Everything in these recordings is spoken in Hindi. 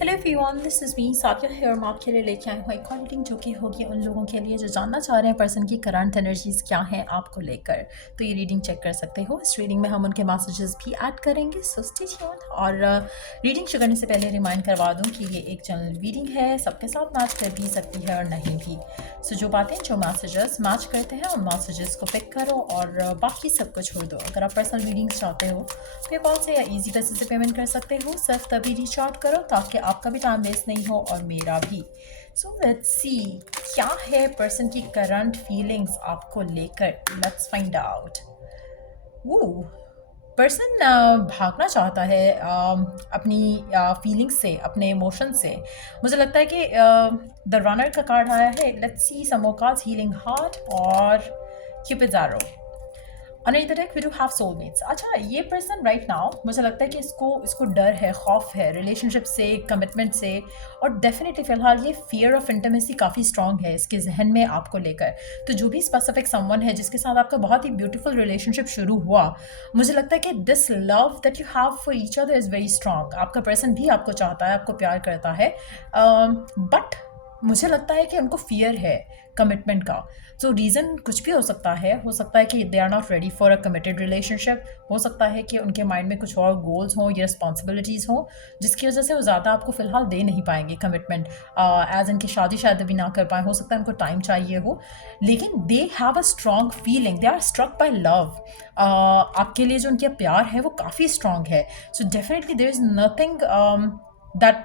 Hello everyone, this is me Sabiya here. मैं आपके लिए लेके आई हूँ एक और रीडिंग जो कि होगी उन लोगों के लिए जो जानना चाह रहे हैं पर्सन की करंट एनर्जीज क्या हैं आपको लेकर। तो ये रीडिंग चेक कर सकते हो। इस रीडिंग में हम उनके मैसेजेस भी ऐड करेंगे, सो स्टे ट्यून्ड। और रीडिंग शुरू करने से पहले रिमाइंड करवा दूँ कि ये एक जनरल रीडिंग है, सबके साथ मैच कर भी सकती है और नहीं भी। सो जो बातें जो मैसेजेस मैच करते हैं उन मैसेजेस को पिक करो और बाकी सब को छोड़ दो। अगर आप पर्सनल रीडिंग्स चाहते हो पेपॉल से या ईजी पैसे से पेमेंट कर सकते हो। सिर्फ तभी रीच आउट करो ताकि आपका भी टाइम वेस्ट नहीं हो और मेरा भी। सो लेट्स सी क्या है पर्सन की करंट फीलिंग्स आपको लेकर। Let's find out. पर्सन भागना चाहता है अपनी फीलिंग्स से, अपने इमोशन से। मुझे लगता है कि द रनर का कार्ड आया है। Let's see some more cards, healing heart और Cupid's arrow. Another direct we do have soulmates. अच्छा, ये पर्सन राइट नाउ मुझे लगता है कि इसको डर है, खौफ है रिलेशनशिप से, कमिटमेंट से, और डेफिनेटली फ़िलहाल ये फियर ऑफ इंटीमेसी काफ़ी स्ट्रॉन्ग है इसके जहन में आपको लेकर। तो जो भी स्पेसिफिक समवन है जिसके साथ आपका बहुत ही ब्यूटीफुल रिलेशनशिप शुरू हुआ, मुझे लगता है कि this love that you have for each other is very strong. आपका पर्सन भी आपको चाहता है, आपको प्यार करता है, बट मुझे लगता है कि उनको फियर है कमिटमेंट का। तो रीज़न कुछ भी हो सकता है कि they are not ready for a committed relationship. हो सकता है कि उनके माइंड में कुछ और गोल्स हों या रिस्पॉन्सिबिलिटीज़ हों जिसकी वजह से वो ज़्यादा आपको फ़िलहाल दे नहीं पाएंगे कमिटमेंट। एज इनकी शादी शायद अभी ना कर पाए, हो सकता है उनको टाइम चाहिए हो, लेकिन they have a strong feeling, they are struck by love. आपके लिए जो उनका प्यार है वो काफ़ी स्ट्रॉन्ग है। So definitely there is nothing that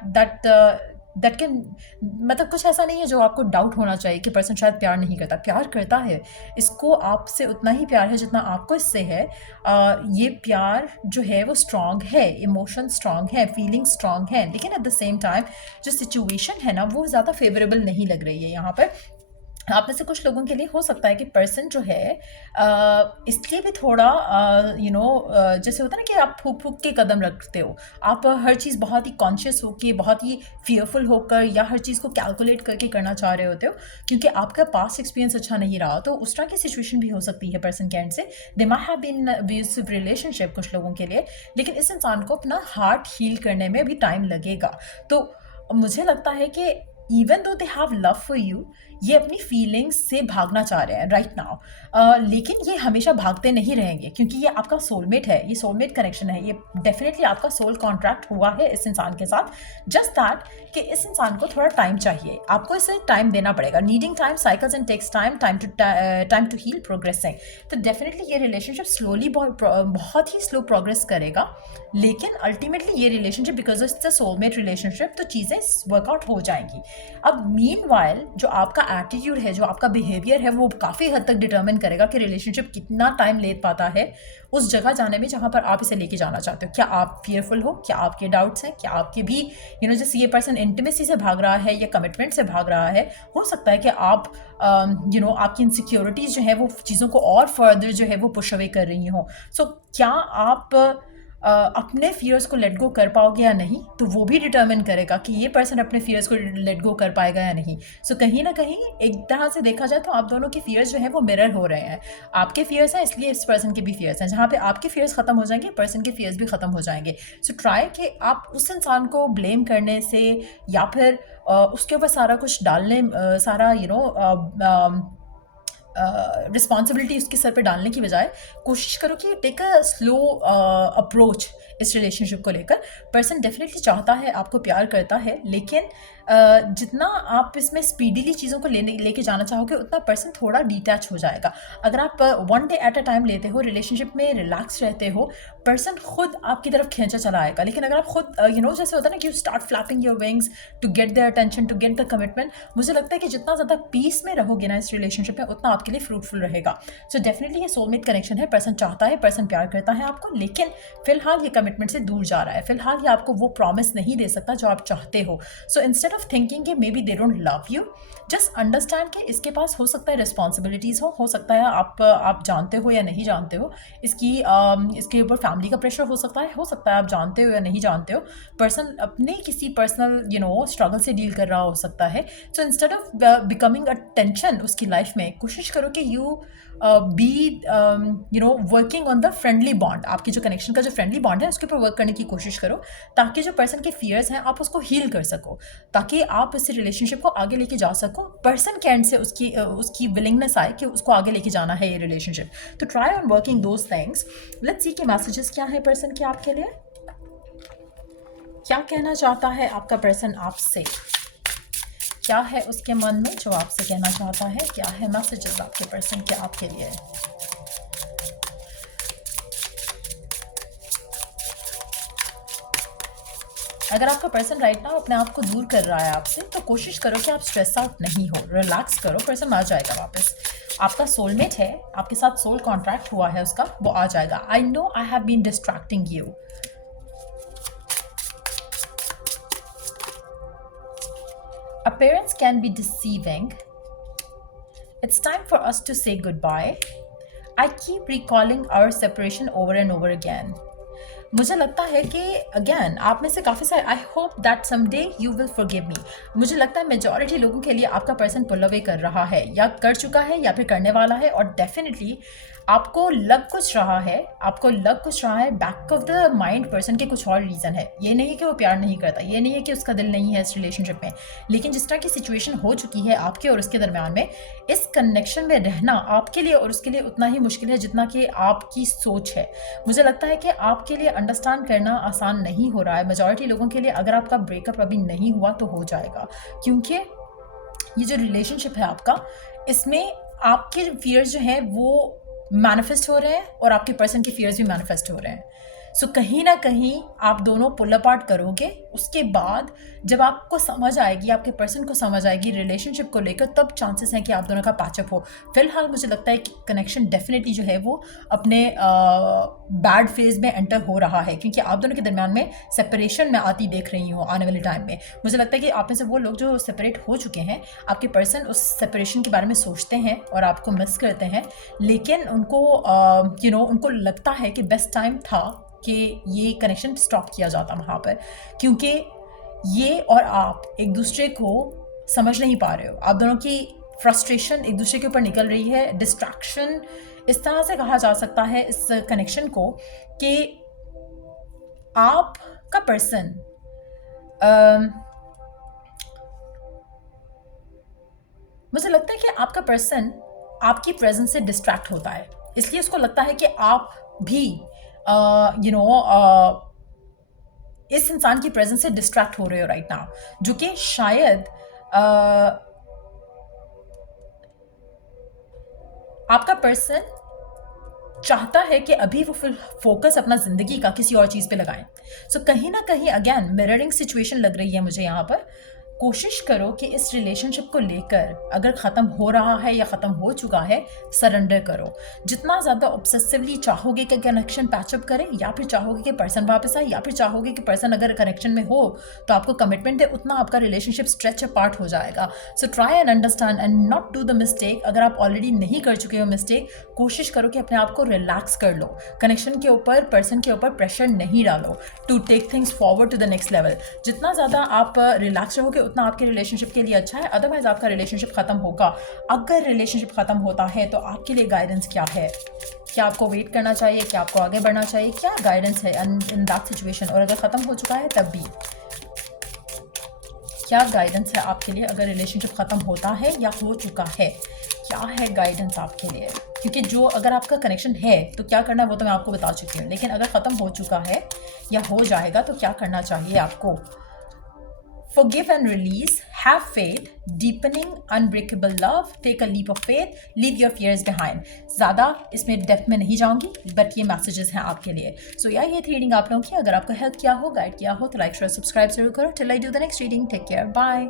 that can, मतलब कुछ ऐसा नहीं है जो आपको डाउट होना चाहिए कि पर्सन शायद प्यार नहीं करता। प्यार करता है, इसको आपसे उतना ही प्यार है जितना आपको इससे है। ये प्यार जो है वो स्ट्रॉन्ग है, इमोशन स्ट्रॉन्ग है, फीलिंग स्ट्रॉन्ग है, लेकिन एट द सेम टाइम जो सिचुएशन है ना वो ज़्यादा फेवरेबल नहीं लग रही है यहाँ पर। आप में से कुछ लोगों के लिए हो सकता है कि पर्सन जो है इसलिए भी थोड़ा जैसे होता है ना कि आप फूक फूक के कदम रखते हो, आप हर चीज़ बहुत ही कॉन्शियस होकर, बहुत ही फियरफुल होकर, या हर चीज़ को कैलकुलेट करके करना चाह रहे होते हो क्योंकि आपका पास्ट एक्सपीरियंस अच्छा नहीं रहा। तो उस तरह की सिचुएशन भी हो सकती है पर्सन के एंड से। They might have been abusive relationship कुछ लोगों के लिए, लेकिन इस इंसान को अपना हार्ट हील करने में भी टाइम लगेगा। तो मुझे लगता है कि even though they have love for you, ये अपनी फीलिंग्स से भागना चाह रहे हैं राइट नाउ, लेकिन ये हमेशा भागते नहीं रहेंगे क्योंकि ये आपका सोलमेट है, ये सोलमेट कनेक्शन है, ये डेफिनेटली आपका सोल कॉन्ट्रैक्ट हुआ है इस इंसान के साथ। जस्ट दैट कि इस इंसान को थोड़ा टाइम चाहिए, आपको इसे टाइम देना पड़ेगा। Needing time, cycles and takes time to heal, progressing. तो डेफिनेटली ये रिलेशनशिप स्लोली बहुत ही स्लो प्रोग्रेस करेगा, लेकिन अल्टीमेटली ये relationship because it's a soulmate relationship तो चीज़ें वर्कआउट हो जाएंगी। अब मीनवाइल जो आपका एटीट्यूड है, जो आपका बिहेवियर है, वो काफ़ी हद तक डिटर्मिन करेगा कि रिलेशनशिप कितना टाइम ले पाता है उस जगह जाने में जहाँ पर आप इसे लेके जाना चाहते हो। क्या आप फियरफुल हो, क्या आपके डाउट्स हैं, क्या आपके भी जैसे ये पर्सन इंटीमेसी से भाग रहा है या कमिटमेंट से भाग रहा है, हो सकता है कि आप आपकी इनसिक्योरिटीज़ जो है वो चीज़ों को और फर्दर जो है वो पुश अवे कर रही हों। सो क्या आप अपने फियर्स को लेट गो कर पाओगे या नहीं, तो वो भी डिटर्मिन करेगा कि ये पर्सन अपने फियर्स को लेट गो कर पाएगा या नहीं। सो कहीं ना कहीं एक तरह से देखा जाए तो आप दोनों के फियर्स जो है वो मिरर हो रहे हैं। आपके फियर्स हैं इसलिए इस पर्सन के भी फियर्स हैं, जहाँ पे आपके फियर्स खत्म हो जाएंगे पर्सन के फियर्स भी खत्म हो जाएंगे। सो ट्राई कि आप उस इंसान को ब्लेम करने से या फिर उसके ऊपर सारा कुछ डालने, सारा रिस्पॉन्सिबिलिटी उसके सर पे डालने की बजाय कोशिश करो कि टेक अ स्लो अप्रोच इस रिलेशनशिप को लेकर। पर्सन डेफिनेटली चाहता है, आपको प्यार करता है, लेकिन जितना आप इसमें स्पीडीली चीज़ों को लेके जाना चाहोगे उतना पर्सन थोड़ा डिटैच हो जाएगा। अगर आप one day at a time लेते हो, रिलेशनशिप में रिलैक्स रहते हो, पर्सन खुद आपकी तरफ खींचा चला आएगा। लेकिन अगर आप खुद जैसे होता है ना कि you start flapping your wings to get their attention, to get the commitment, मुझे लगता है कि जितना ज़्यादा पीस में रहोगे ना इस रिलेशनशिप में उतना आपके लिए फ्रूटफुल रहेगा। सो डेफिनेटली ये सोलमेट कनेक्शन है, पर्सन चाहता है, पर्सन प्यार करता है आपको, लेकिन फिलहाल ये कमिटमेंट से दूर जा रहा है। फिलहाल ये आपको वो प्रॉमिस नहीं दे सकता जो आप चाहते हो। सो इंस्टेड ऑफ थिंकिंग कि may be they don't love you, just understand कि इसके पास हो सकता है रिस्पॉन्सिबिलिटीज़ हो सकता है आप जानते हो या नहीं जानते हो, इसके ऊपर फैमिली का प्रेशर हो सकता है आप जानते हो या नहीं जानते हो। पर्सन अपने किसी पर्सनल स्ट्रगल से डील कर रहा हो सकता है। So instead of becoming a tension उसकी लाइफ में, कोशिश करो कि you be working on the friendly bond. आपकी जो कनेक्शन का जो फ्रेंडली बॉन्ड है उसके ऊपर वर्क करने की कोशिश करो, ताकि जो पर्सन के फियर्स हैं आप उसको हील कर सको, ताकि आप इस रिलेशनशिप को आगे लेके जा सको। पर्सन के एंड से उसकी विलिंगनेस आए कि उसको आगे लेके जाना है ये रिलेशनशिप। तो try on working those things. Let's see के मैसेजेस क्या है पर्सन के आपके लिए, क्या कहना चाहता है आपका पर्सन आपसे, क्या है उसके मन में जो आपसे कहना चाहता है, क्या है मैसेजेस आपके पर्सन के आपके लिए। अगर आपका पर्सन राइट नाउ अपने आप को दूर कर रहा है आपसे, तो कोशिश करो कि आप स्ट्रेस आउट नहीं हो, रिलैक्स करो, पर्सन आ जाएगा वापस। आपका सोलमेट है, आपके साथ सोल कॉन्ट्रैक्ट हुआ है उसका, वो आ जाएगा। I know I have been distracting you. Appearance can be deceiving. It's time for us to say goodbye. I keep recalling our separation over and over again. मुझे लगता है कि अगेन आप में से काफ़ी सारे, I hope that someday you will forgive me. मुझे लगता है मेजॉरिटी लोगों के लिए आपका पर्सन पुल अवे कर रहा है, या कर चुका है, या फिर करने वाला है। और डेफिनेटली आपको लग कुछ रहा है, back of the mind person के कुछ और रीज़न है। ये नहीं है कि वो प्यार नहीं करता, ये नहीं है कि उसका दिल नहीं है इस रिलेशनशिप में, लेकिन जिस तरह की सिचुएशन हो चुकी है आपके और उसके दरमियान में, इस कनेक्शन में रहना आपके लिए और उसके लिए उतना ही मुश्किल है जितना कि आपकी सोच है। मुझे लगता है कि आपके लिए अंडरस्टैंड करना आसान नहीं हो रहा है मेजॉरिटी लोगों के लिए। अगर आपका ब्रेकअप अभी नहीं हुआ तो हो जाएगा, क्योंकि ये जो रिलेशनशिप है आपका, इसमें आपके फियर्स जो हैं वो मैनिफेस्ट हो रहे हैं और आपके पर्सन के फियर्स भी मैनिफेस्ट हो रहे हैं। सो कहीं ना कहीं आप दोनों पुल अपार्ट करोगे। उसके बाद जब आपको समझ आएगी, आपके पर्सन को समझ आएगी रिलेशनशिप को लेकर, तब चांसेस हैं कि आप दोनों का पैचअप हो। फिलहाल मुझे लगता है कि कनेक्शन डेफिनेटली जो है वो अपने बैड फेज में एंटर हो रहा है, क्योंकि आप दोनों के दरमियान में सेपरेशन में आती देख रही हूँ आने वाले टाइम में। मुझे लगता है कि आप में से वो लोग जो सेपरेट हो चुके हैं, आपके पर्सन उस सेपरेशन के बारे में सोचते हैं और आपको मिस करते हैं, लेकिन उनको उनको लगता है कि बेस्ट टाइम था कि ये कनेक्शन स्टॉप किया जाता वहाँ पर, क्योंकि ये और आप एक दूसरे को समझ नहीं पा रहे हो। आप दोनों की फ्रस्ट्रेशन एक दूसरे के ऊपर निकल रही है। डिस्ट्रैक्शन इस तरह से कहा जा सकता है इस कनेक्शन को कि आपका पर्सन मुझे लगता है कि आपका पर्सन आपकी प्रेजेंस से डिस्ट्रैक्ट होता है, इसलिए उसको लगता है कि आप भी इस इंसान की प्रेजेंस से डिस्ट्रैक्ट हो रहे हो राइट नाउ, जो कि शायद आपका पर्सन चाहता है कि अभी वो फुल फोकस अपना जिंदगी का किसी और चीज़ पे लगाएं। सो कहीं ना कहीं अगेन मिररिंग सिचुएशन लग रही है मुझे यहाँ पर। कोशिश करो कि इस रिलेशनशिप को लेकर अगर ख़त्म हो रहा है या ख़त्म हो चुका है, सरेंडर करो। जितना ज़्यादा ऑब्सेसिवली चाहोगे कि कनेक्शन पैचअप करें, या फिर चाहोगे कि पर्सन वापस आए, या फिर चाहोगे कि पर्सन अगर कनेक्शन में हो तो आपको कमिटमेंट दे, उतना आपका रिलेशनशिप स्ट्रेच अपार्ट हो जाएगा। So try and understand and not do the mistake. अगर आप ऑलरेडी नहीं कर चुके हो मिस्टेक, कोशिश करो कि अपने आप को रिलैक्स कर लो। कनेक्शन के ऊपर, पर्सन के ऊपर प्रेशर नहीं डालो to take things forward to the next level. जितना ज़्यादा आप रिलैक्स रहोगे उतना आपके रिलेशनशिप के लिए अच्छा है। अदरवाइज आपका रिलेशनशिप खत्म होगा। अगर रिलेशनशिप खत्म होता है तो आपके लिए गाइडेंस क्या है? क्या आपको वेट करना चाहिए? क्या आपको आगे बढ़ना चाहिए? क्या गाइडेंस है इन दैट सिचुएशन? और अगर खत्म हो चुका है तब भी क्या गाइडेंस है आपके लिए? अगर रिलेशनशिप खत्म होता है या हो चुका है, क्या है गाइडेंस आपके लिए? क्योंकि जो अगर आपका कनेक्शन है तो क्या करना है वो तो मैं आपको बता चुकी हूँ, लेकिन अगर ख़त्म हो चुका है या हो जाएगा तो क्या करना चाहिए आपको? Forgive and release, have faith, deepening unbreakable love, take a leap of faith, leave your fears behind. ज़्यादा इसमें डेप्थ में नहीं जाऊंगी, बट ये मैसेजेस हैं आपके लिए। सो यार ये थी रीडिंग आप लोगों की। अगर आपको हेल्प किया हो, गाइड किया हो तो लाइक शेयर सब्सक्राइब जरूर करो। Till I do the next reading, take care, bye.